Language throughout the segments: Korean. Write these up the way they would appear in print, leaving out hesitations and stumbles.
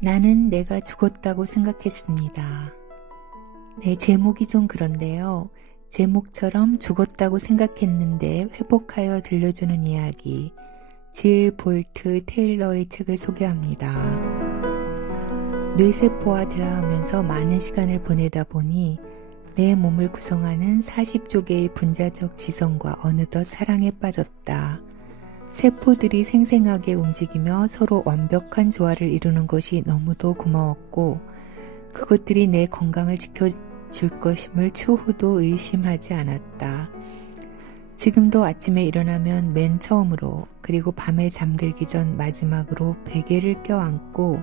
나는 내가 죽었다고 생각했습니다. 네, 제목이 좀 그런데요. 제목처럼 죽었다고 생각했는데 회복하여 들려주는 이야기, 질 볼트 테일러의 책을 소개합니다. 뇌세포와 대화하면서 많은 시간을 보내다 보니 내 몸을 구성하는 40조 개의 분자적 지성과 어느덧 사랑에 빠졌다. 세포들이 생생하게 움직이며 서로 완벽한 조화를 이루는 것이 너무도 고마웠고 그것들이 내 건강을 지켜줄 것임을 추후도 의심하지 않았다. 지금도 아침에 일어나면 맨 처음으로 그리고 밤에 잠들기 전 마지막으로 베개를 껴안고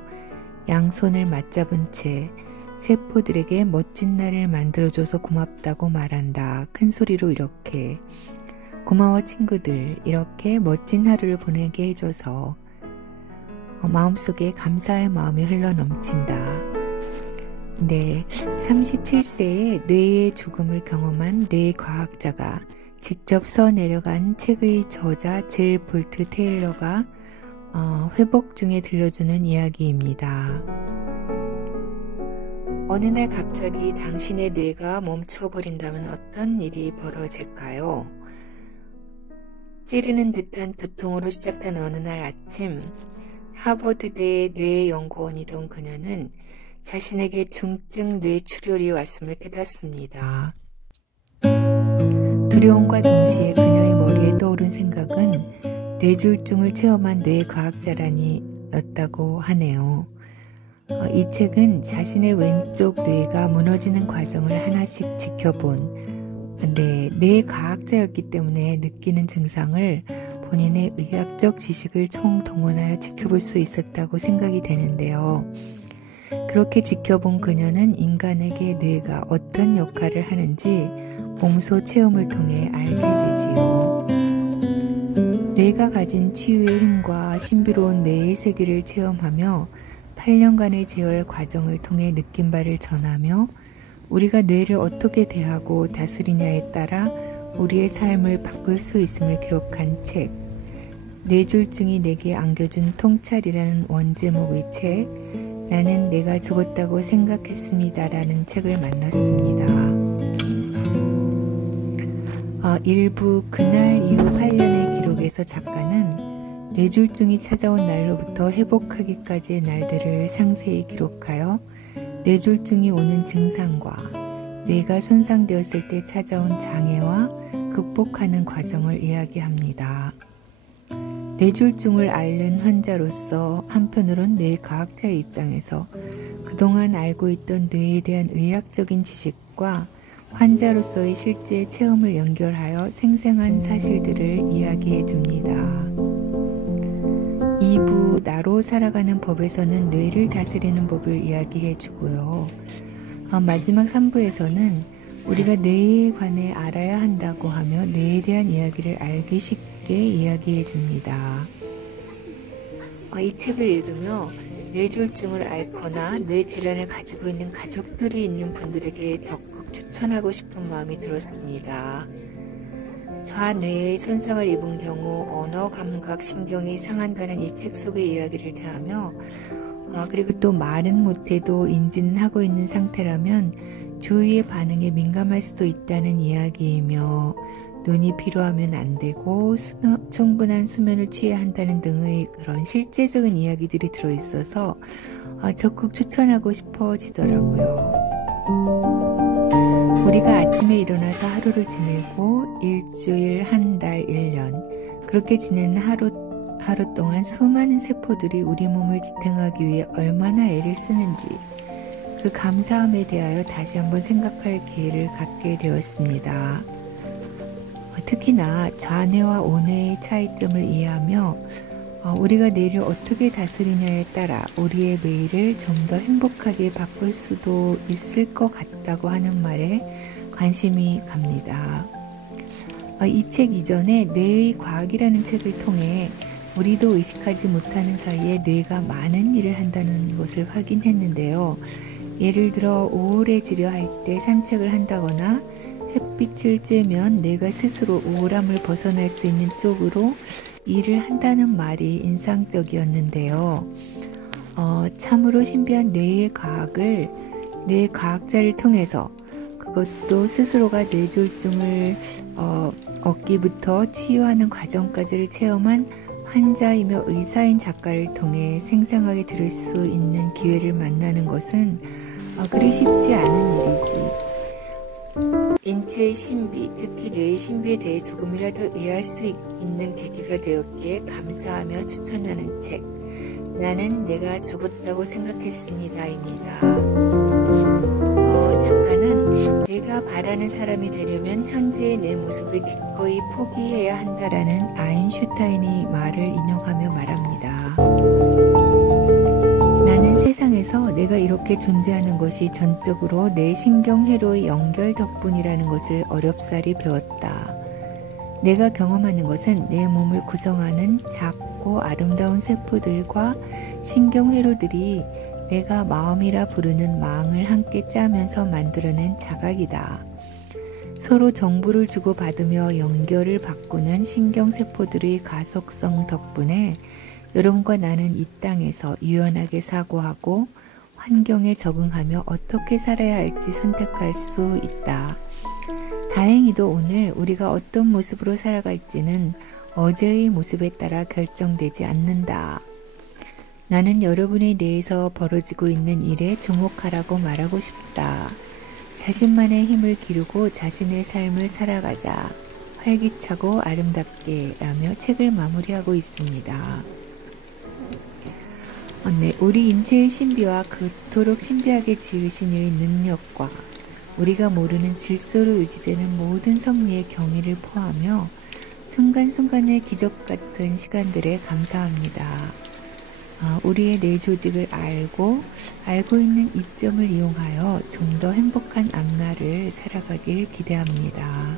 양손을 맞잡은 채 세포들에게 멋진 날을 만들어줘서 고맙다고 말한다. 큰 소리로 이렇게. 고마워 친구들, 이렇게 멋진 하루를 보내게 해줘서 마음속에 감사의 마음이 흘러넘친다. 네, 37세에 뇌의 죽음을 경험한 뇌과학자가 직접 써내려간 책의 저자 질 볼트 테일러가 회복 중에 들려주는 이야기입니다. 어느 날 갑자기 당신의 뇌가 멈춰버린다면 어떤 일이 벌어질까요? 찌르는 듯한 두통으로 시작된 어느 날 아침, 하버드대 뇌연구원이던 그녀는 자신에게 중증 뇌출혈이 왔음을 깨닫습니다. 두려움과 동시에 그녀의 머리에 떠오른 생각은 뇌졸중을 체험한 뇌과학자라니였다고 하네요. 이 책은 자신의 왼쪽 뇌가 무너지는 과정을 하나씩 지켜본 뇌과학자였기 때문에 느끼는 증상을 본인의 의학적 지식을 총동원하여 지켜볼 수 있었다고 생각이 되는데요. 그렇게 지켜본 그녀는 인간에게 뇌가 어떤 역할을 하는지 몸소 체험을 통해 알게 되지요. 뇌가 가진 치유의 힘과 신비로운 뇌의 세계를 체험하며 8년간의 재활 과정을 통해 느낀 바를 전하며 우리가 뇌를 어떻게 대하고 다스리냐에 따라 우리의 삶을 바꿀 수 있음을 기록한 책, 뇌졸중이 내게 안겨준 통찰이라는 원제목의 책, 나는 내가 죽었다고 생각했습니다라는 책을 만났습니다. 일부 그날 이후 8년의 기록에서 작가는 뇌졸중이 찾아온 날로부터 회복하기까지의 날들을 상세히 기록하여 뇌졸중이 오는 증상과 뇌가 손상되었을 때 찾아온 장애와 극복하는 과정을 이야기합니다. 뇌졸중을 앓는 환자로서 한편으론 뇌과학자의 입장에서 그동안 알고 있던 뇌에 대한 의학적인 지식과 환자로서의 실제 체험을 연결하여 생생한 사실들을 이야기해 줍니다. 2부 나로 살아가는 법에서는 뇌를 다스리는 법을 이야기해 주고요. 마지막 3부에서는 우리가 뇌에 관해 알아야 한다고 하며 뇌에 대한 이야기를 알기 쉽게 이야기해 줍니다. 이 책을 읽으며 뇌졸중을 앓거나 뇌질환을 가지고 있는 가족들이 있는 분들에게 적극 추천하고 싶은 마음이 들었습니다. 좌뇌의 손상을 입은 경우 언어 감각 신경이 상한다는 이 책 속의 이야기를 대하며 그리고 또 말은 못해도 인지는 하고 있는 상태라면 주위의 반응에 민감할 수도 있다는 이야기이며 눈이 피로하면 안 되고 충분한 수면을 취해야 한다는 등의 그런 실제적인 이야기들이 들어있어서 적극 추천하고 싶어지더라고요. 우리가 아침에 일어나서 하루를 지내고 일주일, 한 달, 1년 그렇게 지내는 하루 동안 수많은 세포들이 우리 몸을 지탱하기 위해 얼마나 애를 쓰는지 그 감사함에 대하여 다시 한번 생각할 기회를 갖게 되었습니다. 특히나 좌뇌와 우뇌의 차이점을 이해하며 우리가 뇌를 어떻게 다스리냐에 따라 우리의 매일을 좀 더 행복하게 바꿀 수도 있을 것 같다고 하는 말에 관심이 갑니다. 이 책 이전에 뇌의 과학이라는 책을 통해 우리도 의식하지 못하는 사이에 뇌가 많은 일을 한다는 것을 확인했는데요. 예를 들어 우울해지려 할 때 산책을 한다거나 햇빛을 쬐면 내가 스스로 우울함을 벗어날 수 있는 쪽으로 일을 한다는 말이 인상적이었는데요. 참으로 신비한 뇌의 과학을 뇌 과학자를 통해서 그것도 스스로가 뇌졸중을 얻기부터 치유하는 과정까지를 체험한 환자이며 의사인 작가를 통해 생생하게 들을 수 있는 기회를 만나는 것은 그리 쉽지 않은 일이지. 인체의 신비, 특히 뇌의 신비에 대해 조금이라도 이해할 수 있는 계기가 되었기에 감사하며 추천하는 책. 나는 내가 죽었다고 생각했습니다입니다. 작가는 내가 바라는 사람이 되려면 현재의 내 모습을 기꺼이 포기해야 한다라는 아인슈타인의 말을 인용하며 말합니다. 나는 세상에서 내가 이렇게 존재하는 것이 전적으로 내 신경회로의 연결 덕분이라는 것을 어렵사리 배웠다. 내가 경험하는 것은 내 몸을 구성하는 작고 아름다운 세포들과 신경회로들이 내가 마음이라 부르는 망을 함께 짜면서 만들어낸 자각이다. 서로 정보를 주고받으며 연결을 바꾸는 신경세포들의 가속성 덕분에 여러분과 나는 이 땅에서 유연하게 사고하고 환경에 적응하며 어떻게 살아야 할지 선택할 수 있다. 다행히도 오늘 우리가 어떤 모습으로 살아갈지는 어제의 모습에 따라 결정되지 않는다. 나는 여러분의 뇌에서 벌어지고 있는 일에 주목하라고 말하고 싶다. 자신만의 힘을 기르고 자신의 삶을 살아가자. 활기차고 아름답게 라며 책을 마무리하고 있습니다. 네, 우리 인체의 신비와 그토록 신비하게 지으신 이의 능력과 우리가 모르는 질서로 유지되는 모든 섭리의 경의를 포하며 순간순간의 기적 같은 시간들에 감사합니다. 우리의 뇌 조직을 알고 있는 이점을 이용하여 좀 더 행복한 앞날을 살아가길 기대합니다.